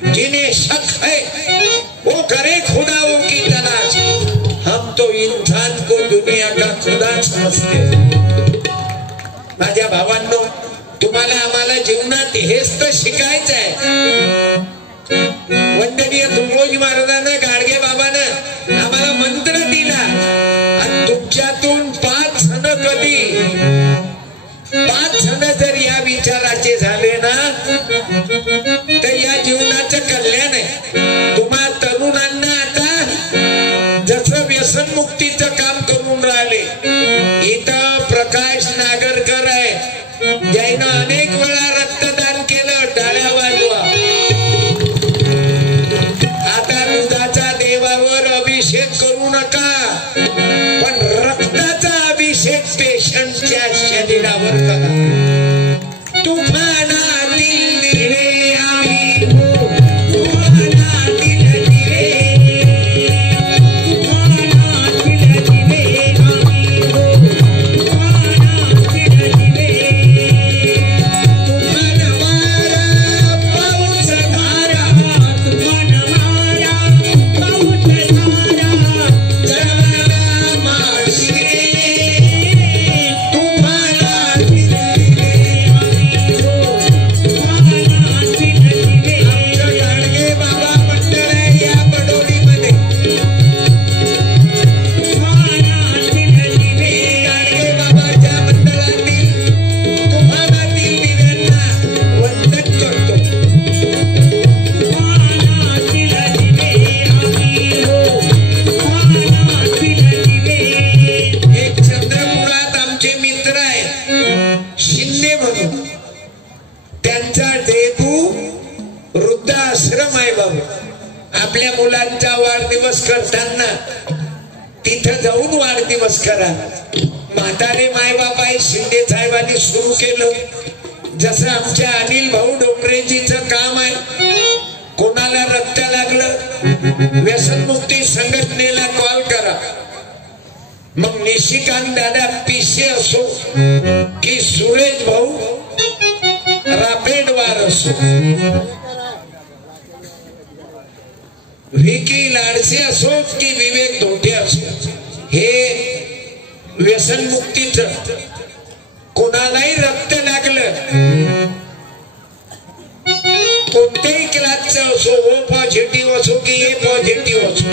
जिन्हें शक है वो करे खुदा की तलाश। हम तो इंसान को दुनिया का खुदा समजते। माझ्या भावांनो, तुम्हाला आम्हाला जीवनात हेच तर शिकायचं आहे। वंदनीय तुकोजी महाराजांना, गाडगे बाबांना आम्हाला मंत्र दिला आणि तुमच्यातून 5 जण कधी 5 जण जर या विचाराचे झाले ना तर या जीवनाचं कल्याण आहे। तुम्हा तरुणांना आता जसं व्यसनमुक्तीचं काम करून राहिले, इथं प्रकाश नागरकर आहे, ज्यानं अनेक वेळा रक्तदान केलं, टाळ्या वाजवा। आता दुधाचा देवावर अभिषेक करू नका, पण रक्ताचा अभिषेक पेशंटच्या शरीरावर करा। तुफानातील दिवे आम्ही हो, तुफानातील दिवे, तुफानातील दिवे आम्ही हो, तुफानातील दिवे। तुफान मारा पाऊस धारा, तुफान मारा पाऊस धारा, जळवाला माळशी आपल्या मुलांचा वाढदिवस करताना तिथं जाऊन वाढदिवस करा। म्हातारे माय बाबा शिंदे साहेबांनी सुरू केलं, जसं आमच्या अनिल भाऊ डोंगरेजीचं काम आहे। कोणाला रक्त लागलं व्यसनमुक्ती संघटनेला कॉल करा, मग निशिकांत दादा पिसे असो की सुरेश भाऊ रापेडवार असो, विकी लाडसे असो की विवेक धोटे असो, हे व्यसनमुक्तीचं कोणालाही रक्त लागलं, कोणत्याही क्लासचं असो, ओ पॉझिटिव्ह असो की ए पॉझिटिव्ह असो,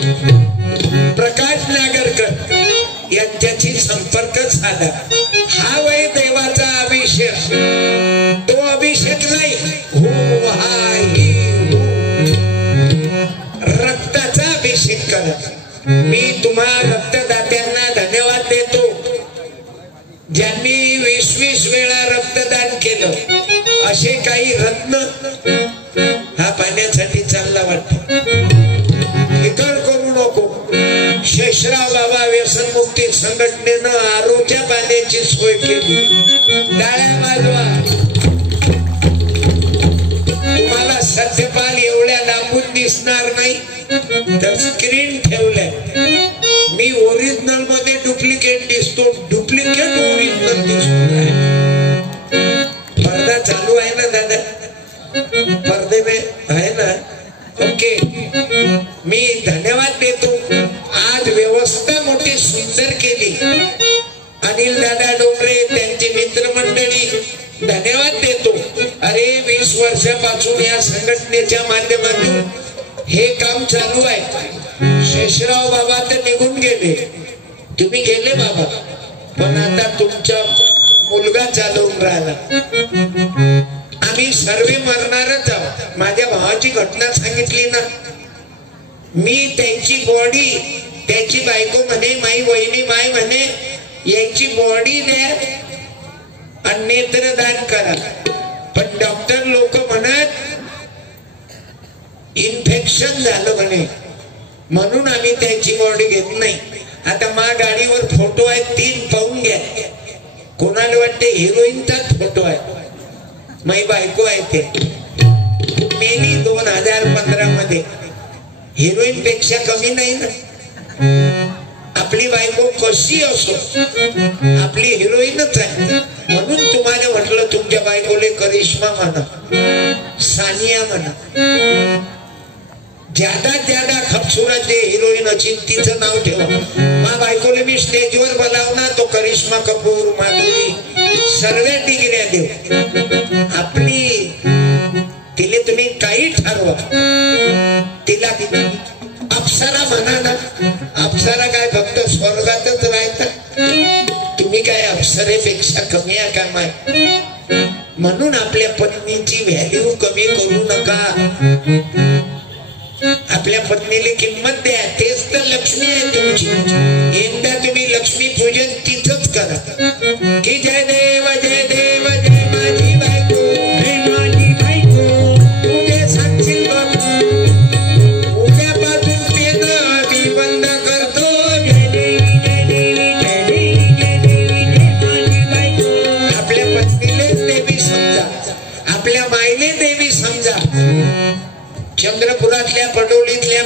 प्रकाश नागरकर यांच्याशी संपर्क साधा। हा वय देवाचा अभिषेक, तो अभिषेक नाही, हो हाय रक्ताचा अभिषेक करा। मी तुम्हा रक्तदात्यांना धन्यवाद देतो, ज्यांनी 20-20 वेळा रक्तदान केलं। असे काही रत्न हा पाण्यासाठी चालला वाटतं, फिकर करू नको। शेषराव बाबा व्यसनमुक्ती संघटनेनं आरोच्या पाण्याची सोय केली, टाळ्या वाजवा। तुम्हाला सत्यपाल एवढ्या लांबून दिसणार नाही तर स्क्रीन ठेवलंय, मी ओरिजिनल मध्ये डुप्लिकेट दिसतो, डुप्लिकेट ओरिजिनल दिसतो। पर्दा चालू आहे ना दादा, पर्दे में आहे ना, ओके। मी धन्यवाद देतो, आज व्यवस्था मोठी सुंदर केली। अनिल दादा डोंगरे त्यांची मित्रमंडळी धन्यवाद देतो। अरे 20 वर्षापासून या संघटनेच्या माध्यमातून हे काम चालू आहे। शेषराव बाबा तर निघून गेले, तुम्ही गेले बाबा, पण आता तुमचा मुलगा चालवून राहिला। आम्ही सर्व मरणारच आहोत। माझ्या भावाची घटना सांगितली ना, मी त्यांची बॉडी, त्याची बायको म्हणे माई वहिनी माय म्हणे यांची बॉडी द्या आणि नेत्रदान करा, पण डॉक्टर लोक म्हणत इन्फेक्शन झालं म्हणे, म्हणून आम्ही त्याची बॉडी घेत नाही। आता मा गाडीवर फोटो आहे, 3 पाहून घ्या। कोणाला वाटते हिरोईनचाच फोटो आहे, माई बायको आहे, ते मेली 2015 मध्ये। हिरोईन पेक्षा कमी नाही ना, आपली बायको कशी असो आपली हिरोईनच आहे। म्हणून तुम्हाला म्हटलं तुमच्या बायकोले करिश्मा म्हणा, सानिया म्हणा. ज्यादात ज्यादा खूबसूरत जे हिरोईन असेल तिचं नाव ठेवा. मा बायकोले मी स्टेजवर बोलावणार तो करिश्मा कपूर, माधुरी सर्व डिग्र्या देऊ. आपली तिले तुम्ही काही ठरवा, तिला अप्सरा म्हणा ना. अप्सरा काय फक्त स्वर्गातच राहतात, तुम्ही काय अप्सरेपेक्षा कमी आहे का माय? म्हणून आपल्या पत्नीची व्हॅल्यू कमी करू नका. आपल्या पत्नीला किंमत द्या, तेच तर लक्ष्मी आहे तुमची. एकदा तुम्ही लक्ष्मी पूजन तिचंच करा की जय देव जय देव जय माझी बायको, जय माझी बायको, तुझे सांगशील बाबू उद्यापासून पेनं मी बंद करतो. जय देवी जय देवी जय देवी जय देवी जय माझी बायको. आपल्या पत्नीलेच देवी समजा, आपल्या मायले देवी समजा. चंद्रपुरातल्या पडोलीतल्या